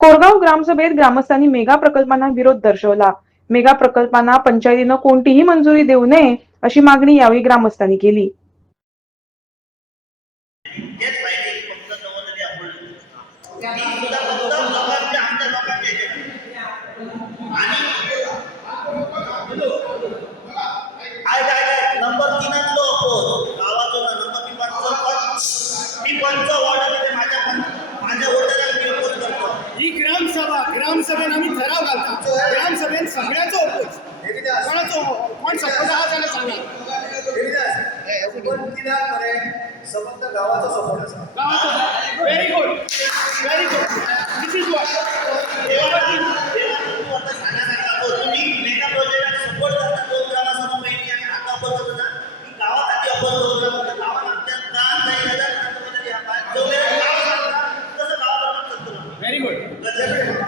कोरगाव ग्रामसभेत ग्रामस्थांनी मेगा प्रकल्पांना विरोध दर्शवला. मेगा प्रकल्पांना पंचायतीनं कोणतीही मंजुरी देऊ नये अशी मागणी यावेळी ग्रामस्थांनी केली. तेच ग्रामसभा ग्रामसभेत आम्ही ठराव घालता. ग्रामसभेत सगळ्याचं ओपोज कोणाचं कोण सपोज हा त्याला सांगा गावाचा support very good very good this is what आहे. Very good.